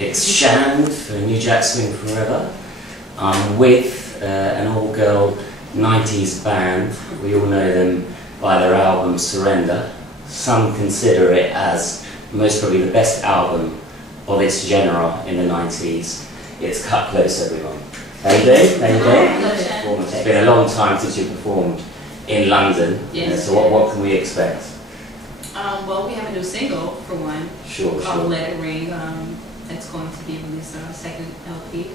It's Shand for New Jack Swing Forever. I'm with an all-girl 90s band. We all know them by their album Surrender. Some consider it as most probably the best album of its genre in the 90s. It's Cut Close, everyone. How you doing? How you doing? It's been a long time since you performed in London. Yes. So what can we expect? Well, we have a new single, for one, called Let It Ring. That's going to be released on our second LP,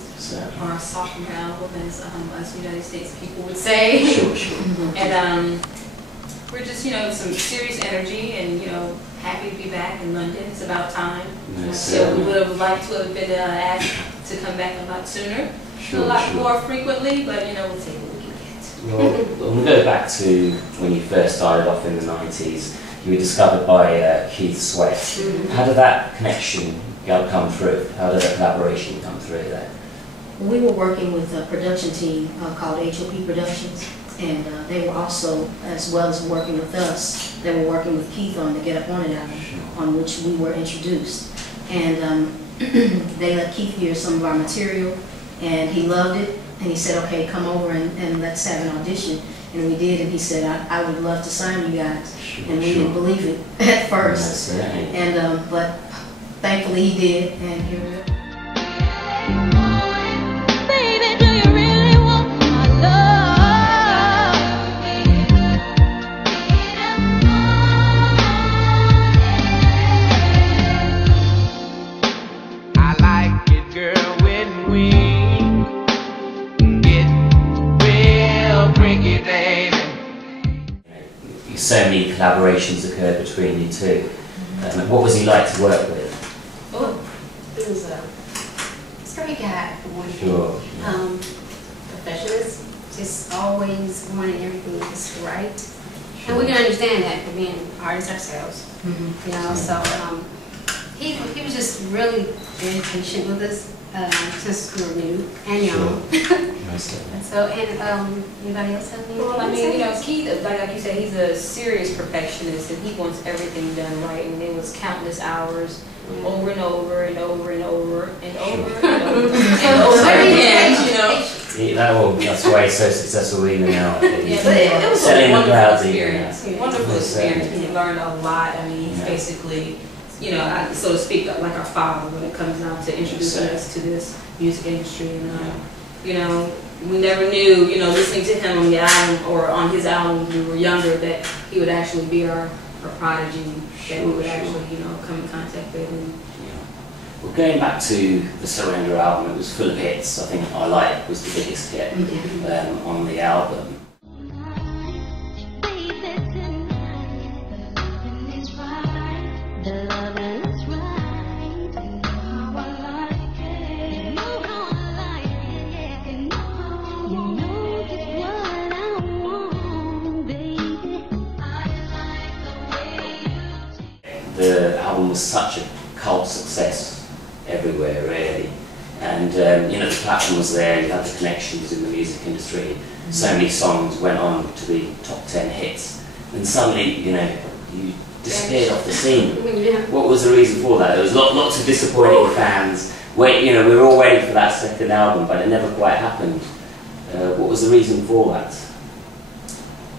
or our sophomore album, as us United States people would say. Sure. And we're just, some serious energy, and happy to be back in London. It's about time. So we would have liked to have been asked to come back a lot sooner, a lot more frequently, but we'll take what we can get. Well, we'll go back to when you first started off in the 90s. You were discovered by Keith Sweat. How did that connection come through? How did that collaboration come through there? We were working with a production team called HOP Productions, and they were also, as well as working with us, they were working with Keith on the Get Up On It album, on which we were introduced. And they let Keith hear some of our material, and he loved it, and he said, okay, come over and let's have an audition. And we did, and he said, I would love to sign you guys. And we didn't believe it at first. And but thankfully he did, and here we are. Baby, do you really want my love? I like it, girl, when we get real freaky, baby. So many collaborations occurred between you two. What was he like to work with? Oh, he was a great guy for one thing. Sure. Perfectionist, just always wanting everything just right. And we can understand that for being artists ourselves. So he was just really very patient with us since we were new and young. So, and anybody else have anything? Well, I mean, Keith, like you said, he's a serious perfectionist, and he wants everything done right. And it was countless hours, over and over and over and over and over and over and over again. That's why he's so successful even now. But it was a wonderful experience. Wonderful experience. We learned a lot. I mean, he's basically, so to speak, like our father when it comes down to introducing us to this music industry. And we never knew, listening to him on the album or on his album when we were younger, that he would actually be our prodigy, that we would actually, come in contact with. Well, going back to the Surrender album, it was full of hits. I think I Like was the biggest hit on the album. The album was such a cult success everywhere, really. And, the platform was there, you had the connections in the music industry. So many songs went on to be top 10 hits. And suddenly, you disappeared off the scene. What was the reason for that? There was lots of disappointing fans. We were all waiting for that second album, but it never quite happened. What was the reason for that?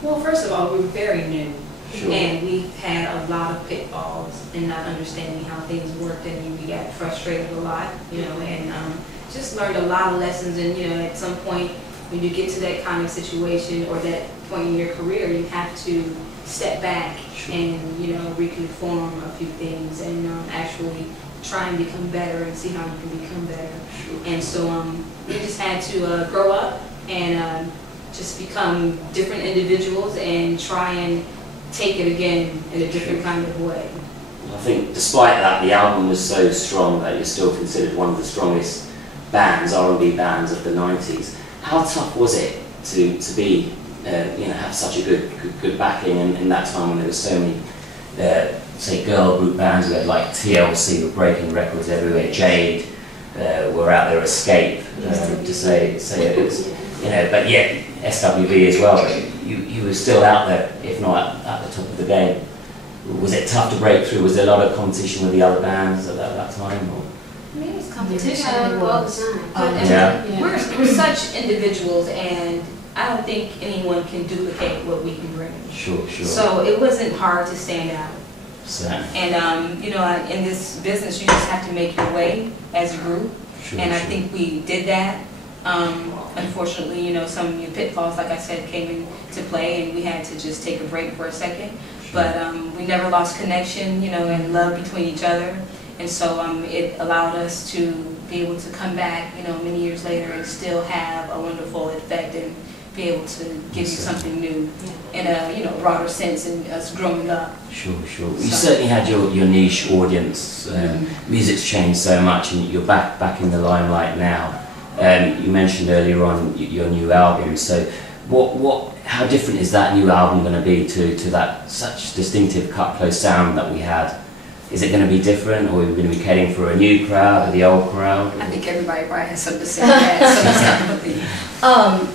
Well, first of all, we were very new. Sure. And we had a lot of pitfalls in not understanding how things worked, and we got frustrated a lot, and just learned a lot of lessons. And at some point, when you get to that kind of situation or that point in your career, you have to step back and reconform a few things and actually try and become better and see how you can become better. And so we just had to grow up and just become different individuals and try and take it again in a different kind of way. I think despite that, the album was so strong that you're still considered one of the strongest bands, R&B bands of the 90s. How tough was it to be, have such a good backing in that time when there were so many, say, girl group bands? We had like TLC were breaking records everywhere, Jade were out there, Escape, to say it was, but yet SWV as well. But you were still out there, if not at the top of the game. Was it tough to break through? Was there a lot of competition with the other bands at that time? Or? Maybe it's It competition. certainly all the was. time. But Yeah. we're such individuals, and I don't think anyone can duplicate what we can bring. Sure, sure. So it wasn't hard to stand out. So, And, you know, in this business, you just have to make your way as a group. sure, And I sure. think we did that. Unfortunately, you know, some new pitfalls, like I said, came into play, and we had to just take a break for a second. But we never lost connection, you know, and love between each other. And so it allowed us to be able to come back, you know, many years later and still have a wonderful effect and be able to give you something new in a, you know, broader sense in us growing up. Sure, sure. You certainly had your niche audience. Music's changed so much, and you're back in the limelight now. You mentioned earlier on your new album. So, how different is that new album going to be to that such distinctive Cut Close sound that we had? Is it going to be different, or are we going to be catering for a new crowd or the old crowd? I think everybody probably has something to say to that.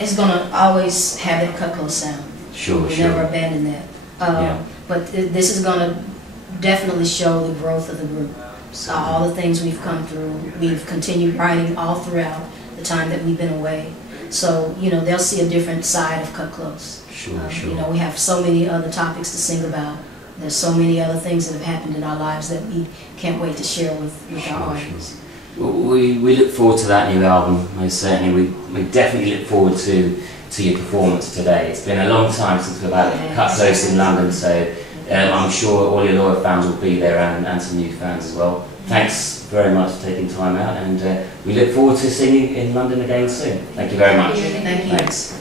It's gonna always have that cut close sound. Sure, We sure. never abandon that. Yeah. But this is gonna definitely show the growth of the group. So all the things we've come through, we've continued writing all throughout the time that we've been away. So, you know, they'll see a different side of Cut Close. Sure, sure. You know, we have so many other topics to sing about. There's so many other things that have happened in our lives that we can't wait to share with Sure, our sure. audience. Well, we look forward to that new album, most certainly. We definitely look forward to your performance today. It's been a long time since we've had Cut Close in London, so I'm sure all your loyal fans will be there, and some new fans as well. Thanks very much for taking time out, and we look forward to seeing you in London again soon. Thank you very much. Thank you. Thanks.